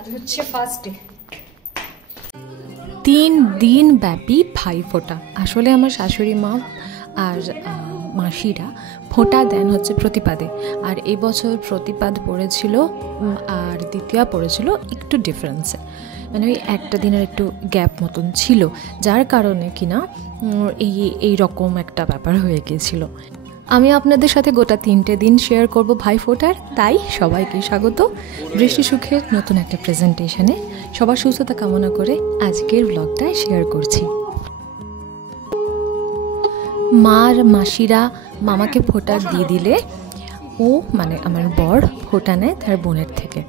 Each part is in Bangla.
আজ হচ্ছে ফার্স্ট ডে। 3 দিন ব্যাপী ভাই ফোঁটা। আসলে আমার শাশুড়ি মা আর মাসিরা ফোঁটা দেন হচ্ছে প্রতিপাদে, আর এই বছর প্রতিপাদ পড়েছিল আর দ্বিতীয়া পড়েছিল একটু ডিফারেন্সে, মানে ওই একটা দিনের একটু গ্যাপ মতন ছিল, যার কারণে কিনা এই রকম একটা ব্যাপার হয়ে গিয়েছিল। আমি আপনাদের সাথে গোটা 3টে দিন শেয়ার করব ভাই ফোঁটার, তাই সবাইকে স্বাগত বৃষ্টি সুখের নতুন একটা প্রেজেন্টেশনে। সবার সুস্থতা কামনা করে আজকের ব্লগটায় শেয়ার করছি। মার মাসিরা মামাকে ফোঁটা দিয়ে দিলে ও মানে আমার বর ফোঁটা নেয় তার বোনের থেকে।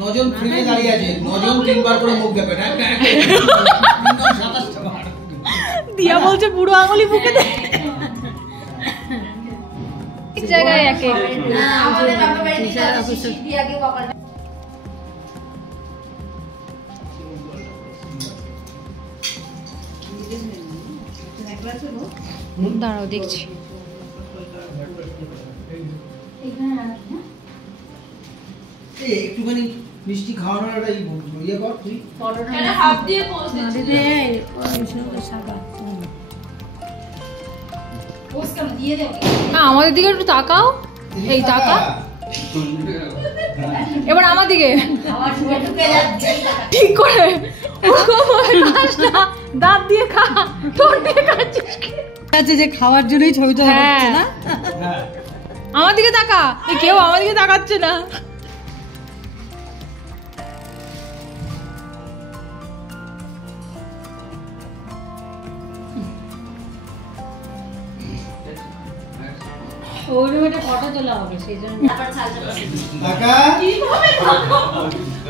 নজন ফ্রেমে দাঁড়িয়ে আছে, নজন 3 বার করে মুখ দেবে। দিয়া বলছে বুড়ো আঙুলি বুকে দে। এক জায়গায় একে আমাদের বাবা বাড়িতে আছে দিয়া কে বাবা দাঁড়াও দেখছি। একটুখানি মিষ্টি খাওয়ানোর একটা ইয়ে কর তুই, এটা হাফ দিয়ে পোস্ট দিতে পোস্ট কেন দিয়ে দাও। হ্যাঁ আমাদের দিকে একটু তাকাও, এই তাকা এবার আমার দিকে ঠিক করে দাঁত দিয়ে খা, তোর দিয়ে খাচ্ছিস আচ্ছা যে খাওয়ার জন্যই ছবিটা হচ্ছে না। আমার দিকে তাকা, কেউ আমার দিকে তাকাচ্ছে না। ওই রুমে ফটো তোলা হবে সেই জন্য।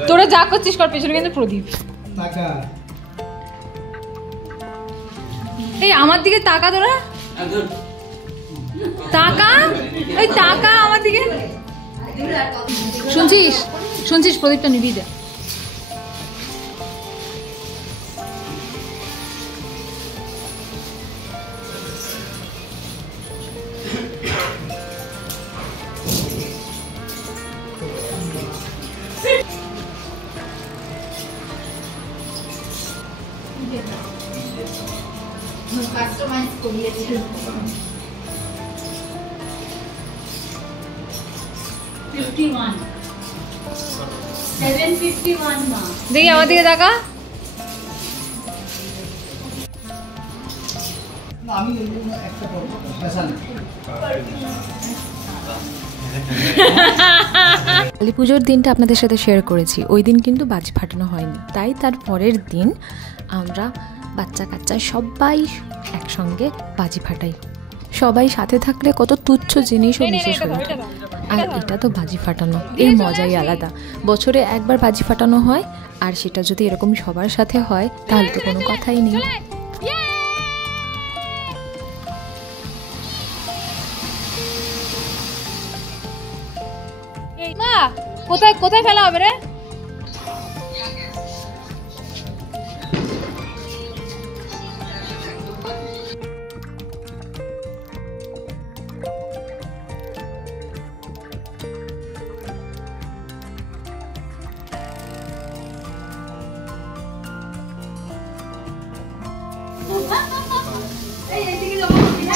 তোরা যা করছিস কর, পেছনে কিন্তু প্রদীপ। এই আমার দিকে তাকা, তোরা তাকা, ওই তাকা আমার দিকে। শুনছিস শুনছিস প্রদীপটা নিবি দে। কাস্টমাইজ করিয়েছি। 51 751 মা দেখি আমার দিকে তাকা। আমি একটা স্পেশাল কালী পুজোর দিনটা আপনাদের সাথে শেয়ার করেছি, ওই দিন কিন্তু বাজি ফাটানো হয়নি, তাই তার পরের দিন আমরা বাচ্চা কাচ্চা সবাই একসঙ্গে বাজি ফাটাই। সবাই সাথে থাকলে কত তুচ্ছ জিনিসও বিশেষ হয়ে ওঠে। আর এটা তো বাজি ফাটানো, এর মজাই আলাদা। বছরে একবার বাজি ফাটানো হয়, আর সেটা যদি এরকম সবার সাথে হয় তাহলে তো কোনো কথাই নেই। কোথায় কোথায় ফেলা হবে রে?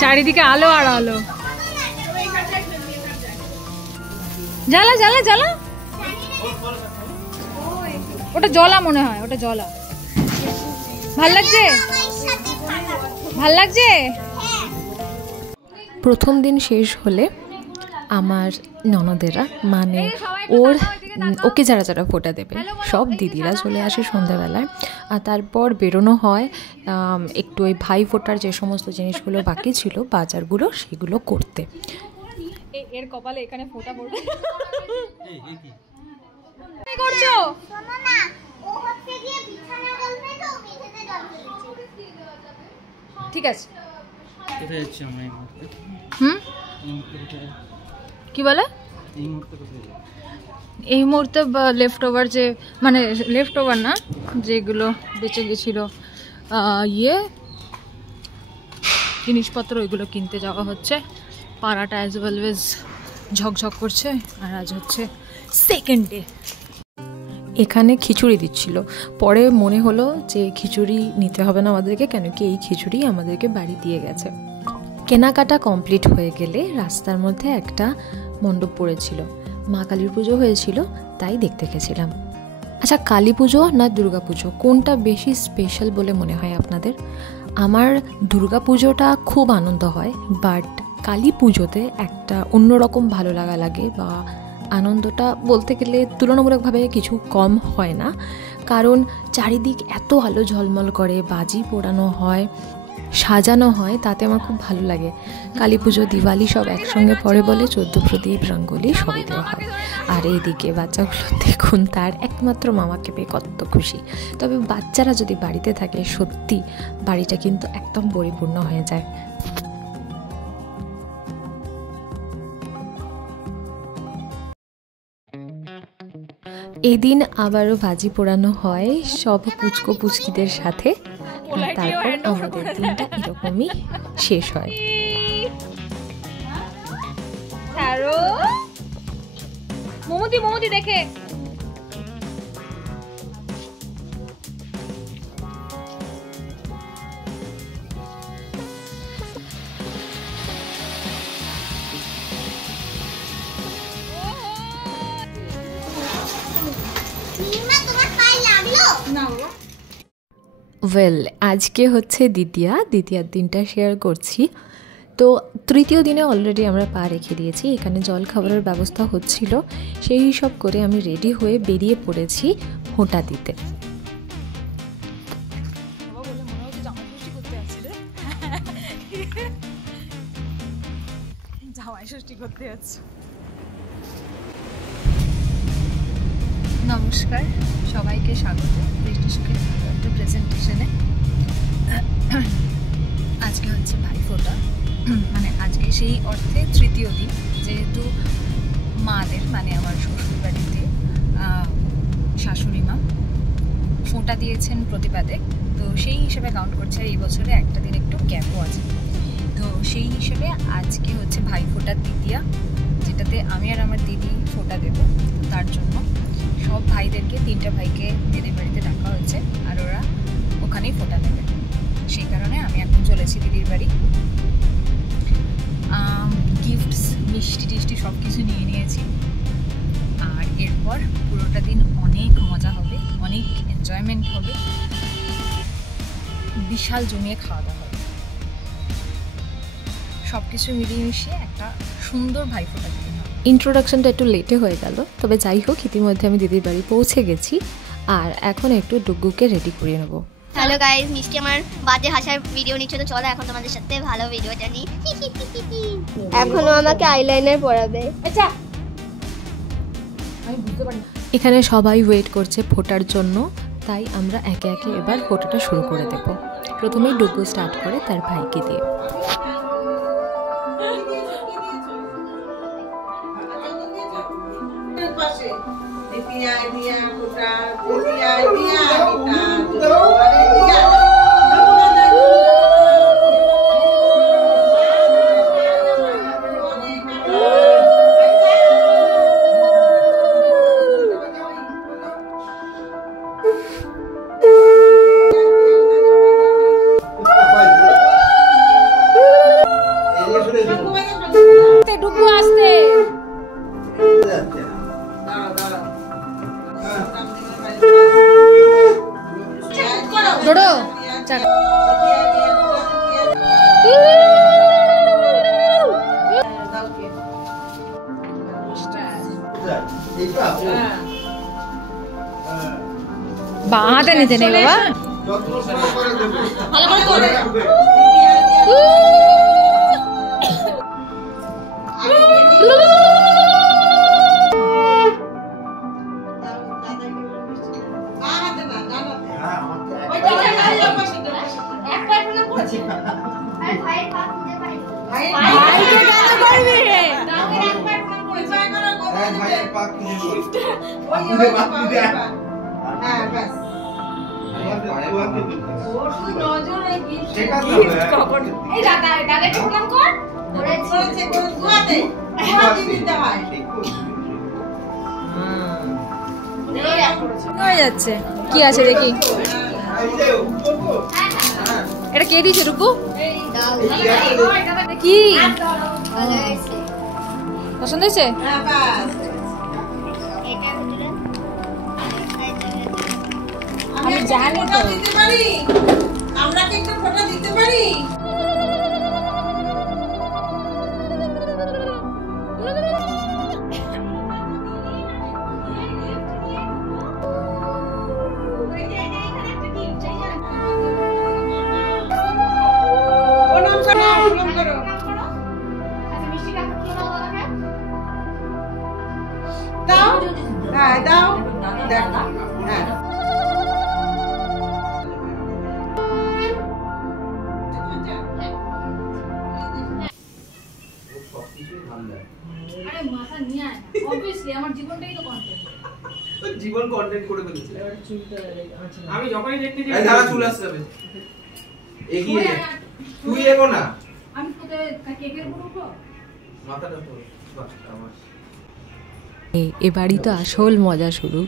চারিদিকে আলো আর আলো। জ্বালা জ্বালা জ্বালা, ওটা জ্বলা মনে হয়, ওটা জ্বলা। ভাল লাগছে, ভাল লাগছে। প্রথম দিন শেষ হলে আমার ননদেরা মানে ওকে যারা যারা ফোঁটা দেবে সব দিদিরা চলে আসে সন্ধ্যাবেলায়, আর তারপর বেরোনো হয় একটু ওই ভাই ফোঁটার যে সমস্ত জিনিসগুলো বাকি ছিল বাজারগুলো সেগুলো করতে। এর কপালে এখানে ফোঁটা পড়বে। কি করছো? ঠিক আছে। কোথায় যাচ্ছি আমরা এই মুহূর্তে? কি বলে এই মুহূর্তে কোথায় যাচ্ছি? এই মুহূর্তে লেফট ওভার যে মানে লেফট ওভার না যেগুলো বেঁচে গেছিলো জিনিসপত্র ওইগুলো কিনতে যাওয়া হচ্ছে। পাড়াটা অ্যাজ অলওয়েজ ঝকঝক করছে আর আজ হচ্ছে সেকেন্ড ডে। এখানে খিচুড়ি দিচ্ছিল, পরে মনে হলো যে খিচুড়ি নিতে হবে না আমাদেরকে, কেন কি এই খিচুড়ি আমাদেরকে বাড়ি দিয়ে গেছে। কেনাকাটা কমপ্লিট হয়ে গেলে রাস্তার মধ্যে একটা মণ্ডপ পড়েছিল, মা কালীর পুজো হয়েছিল, তাই দেখতে গেছিলাম। আচ্ছা, কালী পুজো না দুর্গা পুজো কোনটা বেশি স্পেশাল বলে মনে হয় আপনাদের? আমার দুর্গা পুজোটা খুব আনন্দ হয়, বাট কালী পুজোতে একটা অন্যরকম ভালো লাগা লাগে, বা আনন্দটা বলতে গেলে তুলনামূলকভাবে কিছু কম হয় না, কারণ চারিদিক এত আলো ঝলমল করে, বাজি পোড়ানো হয়, সাজানো হয়, তাতে আমার খুব ভালো লাগে। কালী পুজো দিওয়ালি সব একসঙ্গে পড়ে বলে 14 প্রদীপ রঙ্গোলি সবই দেওয়া হয়। আর এইদিকে বাচ্চাগুলো দেখুন, তার একমাত্র মামাকে পেয়ে কত খুশি। তবে বাচ্চারা যদি বাড়িতে থাকে সত্যি বাড়িটা কিন্তু একদম পরিপূর্ণ হয়ে যায়। এদিন আবারও বাজি পোড়ানো হয় সব পুচকো পুচকিদের সাথে, তারপর আমাদের দিনটা এরকমই শেষ হয়। মোমোতি দেখে ওয়েল, আজকে হচ্ছে দ্বিতীয়ার দিনটা শেয়ার করছি। তো তৃতীয় দিনে অলরেডি আমরা পা রেখে দিয়েছি, এখানে জল খাবারের ব্যবস্থা হচ্ছিল, সেই সব করে আমি রেডি হয়ে বেরিয়ে পড়েছি ফোঁটা দিতে। নমস্কার, সবাইকে স্বাগত বৃষ্টি সুখের প্রেজেন্টেশনে। আজকে হচ্ছে ভাইফোঁটা, মানে আজকে সেই অর্থে তৃতীয় দিন, যেহেতু মাদের মানে আমার শ্বশুর বাড়িতে শাশুড়ি মা ফোঁটা দিয়েছেন প্রতিবাদে, তো সেই হিসেবে কাউন্ট করছে। আর এই বছরে একটা দিন একটু গ্যাপও আছে, তো সেই হিসেবে আজকে হচ্ছে ভাইফোঁটার দ্বিতীয়া, যেটাতে আমি আর আমার দিদি ফোঁটা দেব। তার জন্য সব ভাইদেরকে, 3টে ভাইকে দিদির বাড়িতে ডাকা হয়েছে, আর ওরা ওখানেই ফোঁটা নেবে। সেই কারণে আমি এখন চলেছি দিদির বাড়ি। গিফটস, মিষ্টি টিষ্টি সব কিছু নিয়ে নিয়েছি, আর এরপর পুরোটা দিন অনেক মজা হবে, অনেক এনজয়মেন্ট হবে, বিশাল জমিয়ে খাওয়া দাওয়া হবে, সব কিছু মিলিয়ে মিশিয়ে একটা সুন্দর ভাইফোঁটা দিন হবে। ইন্ট্রোডাকশনটা একটু লেটে হয়ে গেল, তবে যাই হোক ইতিমধ্যে আমি দিদির বাড়ি পৌঁছে গেছি, আর এখন একটু ডুগ্গুকে রেডি করিয়ে নেবো। হ্যালো গাইস, মিষ্টি আমার বাজে হাসার ভিডিও নিচ্ছে, তো চলো এখন তোমাদের সাথে ভালো ভিডিওটা নিই। এখনো আমাকে আইলাইনার পরাবে। আচ্ছা, এখানে সবাই ওয়েট করছে ফোঁটার জন্য, তাই আমরা একে একে এবার ফোঁটাটা শুরু করে দেব। প্রথমেই ডুগ্গু স্টার্ট করে তার ভাইকে দিয়ে। ডুগ্গু আসতে ডোডো বাঁ হাতে নিতে নেই বাবা, ভালো করে আছে আর ভাইয়ের পা খুঁজে পাই ভাইকে কেন করবি রে? ভাইয়ের পা খুঁজে হয়ে যাচ্ছে। কি আছে দেখি? এটা কে দিয়েছে রূপু? কি পছন্দ হয়েছে? আমি জানি তো। আমরা কি একটু ফটো দিতে পারি? প্রণাম করো, প্রণাম করো। দাও, হ্যাঁ দাও, দেখো, হ্যাঁ। আরে মাথা নিয়ে আয় অবভিয়াসলি আমার জীবনটাই তো কন্টেন্ট জীবন কন্টেন্ট করে ফেলেছে। আমি যখনই দেখতে যাই এই দাঁড়া চলে আসতে হবে। এগিয়ে তুই এগো না। আমি কোথায় কেকের বলবো মাথাটা তো বাস আমার। এবারই তো আসল মজা শুরু।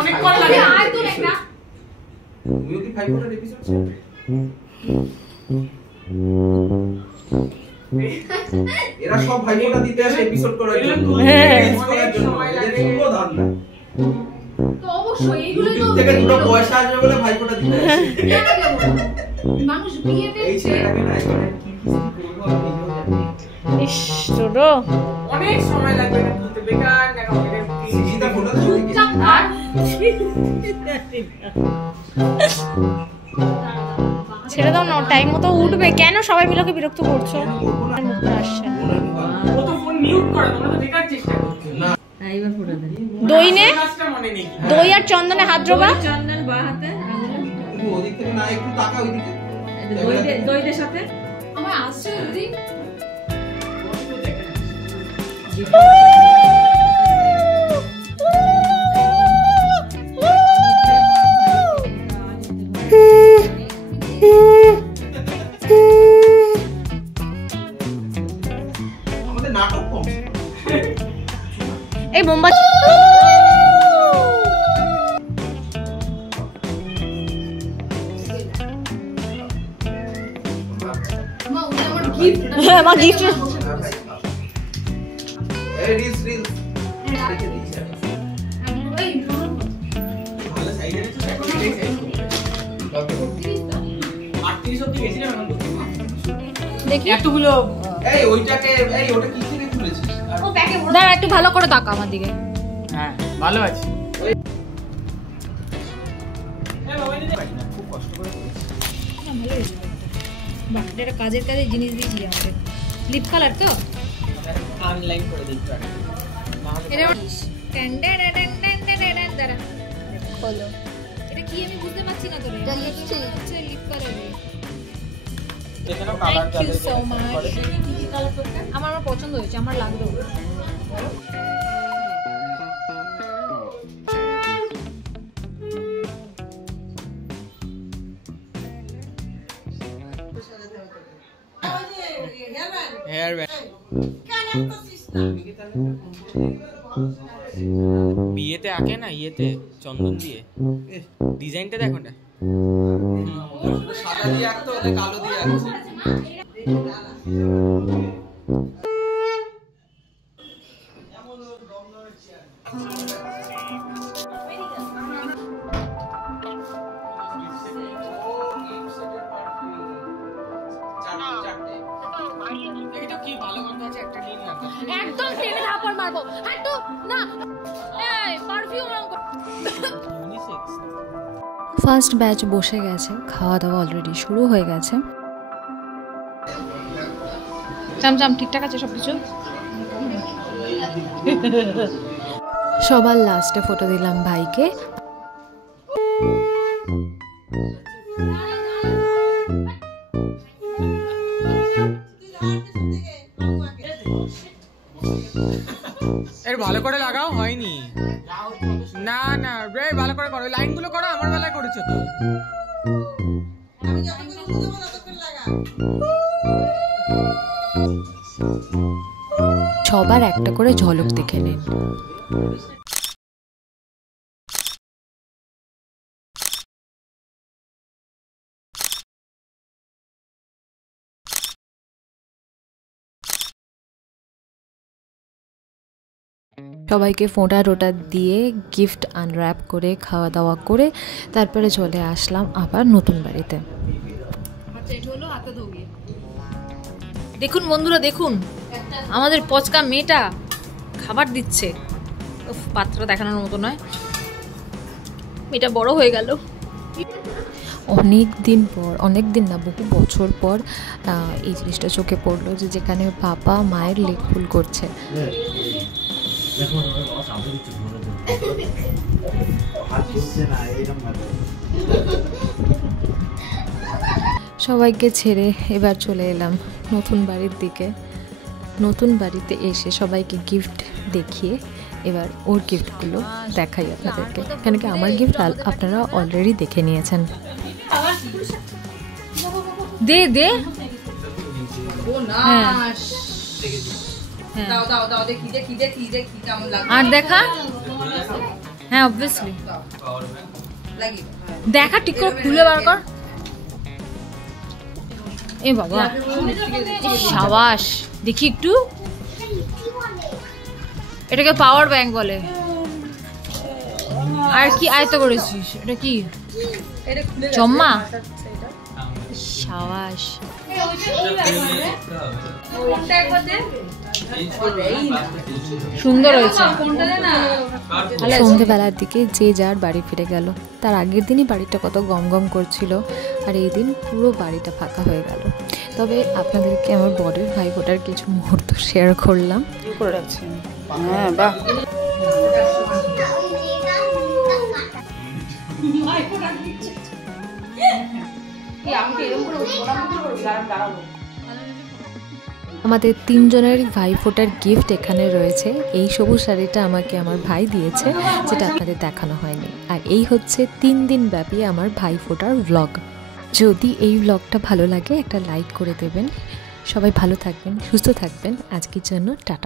অনেক কল লাগে। আয় তো একটা তুমিও কি 5 ফোটার এপিসোড ছিল? এরা সব ভাই ফোটা দিতে আসে এপিসোড করার জন্য। রিলস করার জন্য। এদের পুরো ধান্দা। তো অবশ্যই এইগুলো তো ইউটিউব থেকে দুটো পয়সা আসবে বলে ভাই ফোটা দিতে আসে। কেন দেবো? মানুষ বিয়েতে এই ছেলেটাকে না এখানে কি করবো আমি নিজেও জানি। ইস ছোটো অনেক সময় লাগবে এটা বলতে, বেকার দেখা হবে। সিজিটা ফোটা দিতে চুপচাপ থাক। ছেড়ে দাও না, টাইম মতো উঠবে। কেন সবাই মিলে ওকে বিরক্ত করছো? আর মুখটা আসছে না। ও তো ফোন মিউট করে, তোমরা তো বেকার চেষ্টা করছো। না দই নে, কাজটা মনে নেই। দই আর চন্দনে হাত ডোবা। একটু ওদিক থেকে না একটু তাকা ওইদিকে। আমার আসছে যদি আমাদের নাটক কম। এই মোমবাতি মা ওটা আমার গিফট আমার গিফট। এই রিলস রিলস দেখে দিয়েছি আমি। এই ভালো সাইডে আছে এখন দেখে 38 অবধি গেছিলাম এখন তো। দেখি এতগুলো এই ওইটাকে এই ওটা কি থেকে তুলেছিস? ও ব্যাগে ভরে দাঁড়া একটু ভালো করে তাকা আমার দিকে। হ্যাঁ ভালো আছি। এই বাবা দিতে পারি না, খুব কষ্ট করে করেছি। বাহ, এটা কাজের জিনিস দিয়েছি আমাকে। লিপ কালার তো অনলাইন করে দিতে পারি। এটা দাঁড়া হলো এটা কি আমি বুঝতে পারছি না তোরে। এটা লিপস্টিক। হচ্ছে লিপ কালার। এখানে colour thank you so much. আমার পছন্দ হয়েছে, আমার লাগলো। হেয়ার ব্যান্ড বিয়েতে আঁকে না, ইয়েতে চন্দন দিয়ে ডিজাইনটা দেখো না। সাদা দিয়ে আঁকতো ওটা কালো দিয়ে আঁকছে। এটা কি ভালো গন্ধ আছে, একটা নিন না। একদম টেনে থাপড় মারবো। আর তো না এই পারফিউম ইউনিসেক্স। ফার্স্ট ব্যাচ বসে গেছে, খাওয়া দাওয়া অলরেডি শুরু হয়ে গেছে। চামচাম ঠিকঠাক আছে সব কিছু? সবার লাস্টে ফটো দিলাম ভাইকে। একবার করো, লাইনগুলো করো, আমার বেলায় করেছো তো। আমি যতক্ষণ উঠে দেবো ততক্ষণ লাগা। সবার একটা করে ঝলক দেখে নিন। সবাইকে ফোঁটা টোটা দিয়ে গিফট আনর্যাপ করে খাওয়া দাওয়া করে তারপরে চলে আসলাম আবার নতুন বাড়িতে। দেখুন বন্ধুরা, দেখুন আমাদের পচকা মেয়েটা খাবার দিচ্ছে। পাত্রটা দেখানোর মতো নয়, মেয়েটা বড় হয়ে গেল। অনেক দিন পর, অনেক দিন না বহু বছর পর এই জিনিসটা চোখে পড়লো যে যেখানে বাবা মায়ের লেগ ফুল করছে। সবাইকে ছেড়ে এবার চলে এলাম নতুন বাড়ির দিকে। নতুন বাড়িতে এসে সবাইকে গিফট দেখিয়ে এবার ওর গিফটগুলো দেখাই আপনাদেরকে, কেন কি আমার গিফট আপনারা অলরেডি দেখে নিয়েছেন। দে দে দাও দাও দাও, দেখি দেখি দেখি দেখি কেমন লাগে। আর দেখা, হ্যাঁ অবভিয়াসলি লাগি দেখা, ঠিক করে খুলে বার কর। এ বাবা, সাবাস, দেখি একটু। এটাকে পাওয়ার ব্যাংক বলে। আর কি আয়ত্ত করেছিস? এটা কি চম্মা? সাবাস, সুন্দর হয়েছে। সন্ধ্যেবেলার দিকে যে যার বাড়ি ফিরে গেল। তার আগের দিনই বাড়িটা কত গম গম করছিল, আর এই দিন পুরো বাড়িটা ফাঁকা হয়ে গেল। তবে আপনাদেরকে আমার বরের ভাইফোঁটার কিছু মুহূর্ত শেয়ার করলাম। হ্যাঁ বাহ, আমাদের তিনজনের ভাইফোঁটার গিফট এখানে রয়েছে। এই সবুজ শাড়িটা আমাকে আমার ভাই দিয়েছে, যেটা আপনাদের দেখানো হয়নি। আর এই হচ্ছে 3 দিন ব্যাপী আমার ভাইফোঁটার ভ্লগ। যদি এই ভ্লগটা ভালো লাগে একটা লাইক করে দেবেন। সবাই ভালো থাকবেন, সুস্থ থাকবেন। আজকের জন্য টাটা।